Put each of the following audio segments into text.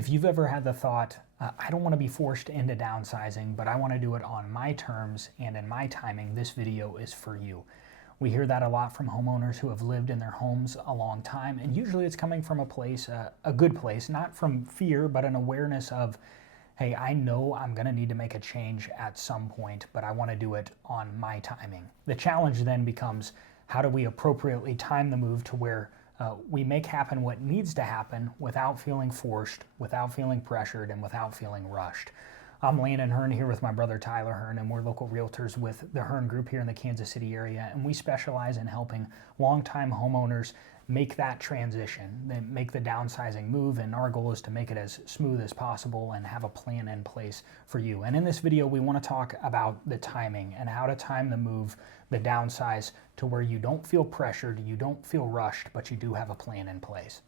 If you've ever had the thought, I don't want to be forced into downsizing, but I want to do it on my terms and in my timing, this video is for you. We hear that a lot from homeowners who have lived in their homes a long time, and usually it's coming from a place, a good place, not from fear, but an awareness of, hey, I know I'm going to need to make a change at some point, but I want to do it on my timing. The challenge then becomes, how do we appropriately time the move to where we make happen what needs to happen without feeling forced, without feeling pressured, and without feeling rushed. I'm Landon Hearn here with my brother Tyler Hearn, and we're local realtors with the Hearn Group here in the Kansas City area, and we specialize in helping longtime homeowners make that transition, make the downsizing move, and our goal is to make it as smooth as possible and have a plan in place for you. And in this video, we want to talk about the timing and how to time the move, the downsize, to where you don't feel pressured, you don't feel rushed, but you do have a plan in place.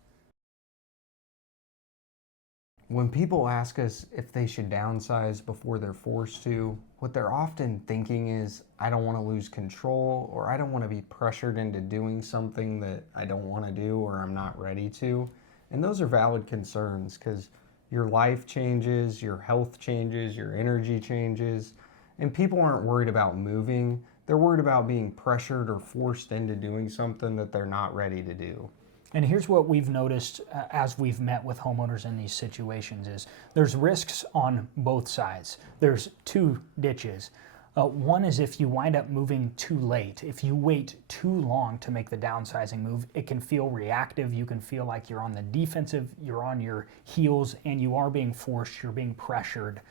When people ask us if they should downsize before they're forced to, what they're often thinking is, I don't want to lose control, or I don't want to be pressured into doing something that I don't want to do or I'm not ready to. And those are valid concerns because your life changes, your health changes, your energy changes, and people aren't worried about moving. They're worried about being pressured or forced into doing something that they're not ready to do. And here's what we've noticed as we've met with homeowners in these situations is there's risks on both sides. There's two ditches. One is if you wind up moving too late. If you wait too long to make the downsizing move, it can feel reactive. You can feel like you're on the defensive, you're on your heels, and you are being forced, you're being pressured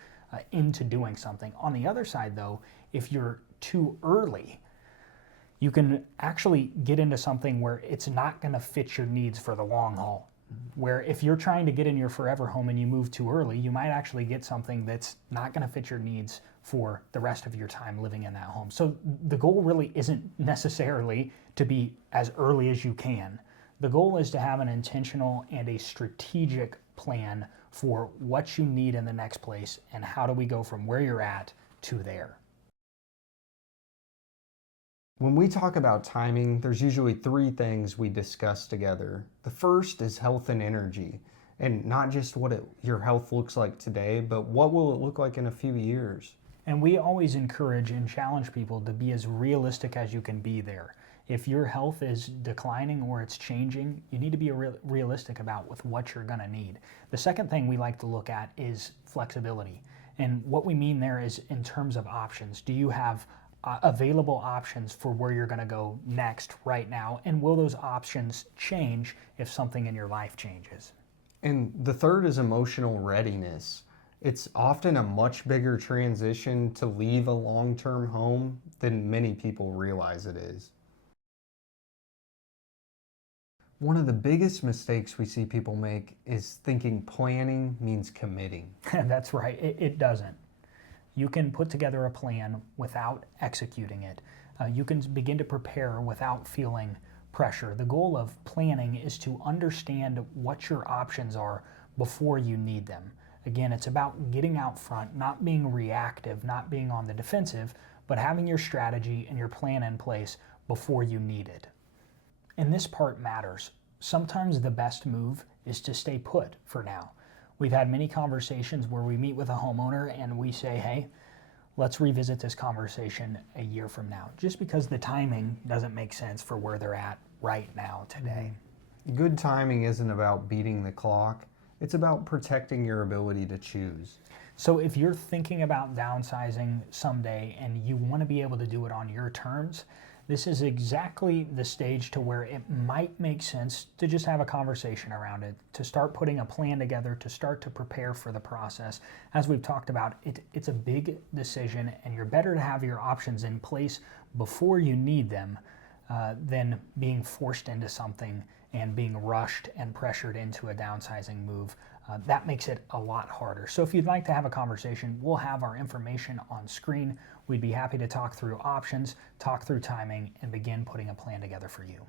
into doing something. On the other side, though, if you're too early, you can actually get into something where it's not going to fit your needs for the long haul. Where if you're trying to get in your forever home and you move too early, you might actually get something that's not going to fit your needs for the rest of your time living in that home. So the goal really isn't necessarily to be as early as you can. The goal is to have an intentional and a strategic plan for what you need in the next place and how do we go from where you're at to there. When we talk about timing, there's usually three things we discuss together. The first is health and energy, and not just what your health looks like today, but what will it look like in a few years. And we always encourage and challenge people to be as realistic as you can be there. If your health is declining or it's changing, you need to be realistic about with what you're going to need. The second thing we like to look at is flexibility. And what we mean there is in terms of options. Do you have available options for where you're going to go next right now, and will those options change if something in your life changes? And the third is emotional readiness. It's often a much bigger transition to leave a long-term home than many people realize it is. One of the biggest mistakes we see people make is thinking planning means committing. That's right, it doesn't. You can put together a plan without executing it. You can begin to prepare without feeling pressure. The goal of planning is to understand what your options are before you need them. Again, it's about getting out front, not being reactive, not being on the defensive, but having your strategy and your plan in place before you need it. And this part matters. Sometimes the best move is to stay put for now. We've had many conversations where we meet with a homeowner and we say, hey, let's revisit this conversation a year from now, just because the timing doesn't make sense for where they're at right now today. Good timing isn't about beating the clock. It's about protecting your ability to choose. So if you're thinking about downsizing someday and you want to be able to do it on your terms, this is exactly the stage to where it might make sense to just have a conversation around it, to start putting a plan together, to start to prepare for the process. As we've talked about, it's a big decision, and you're better to have your options in place before you need them than being forced into something and being rushed and pressured into a downsizing move. That makes it a lot harder. So if you'd like to have a conversation, we'll have our information on screen. We'd be happy to talk through options, talk through timing, and begin putting a plan together for you.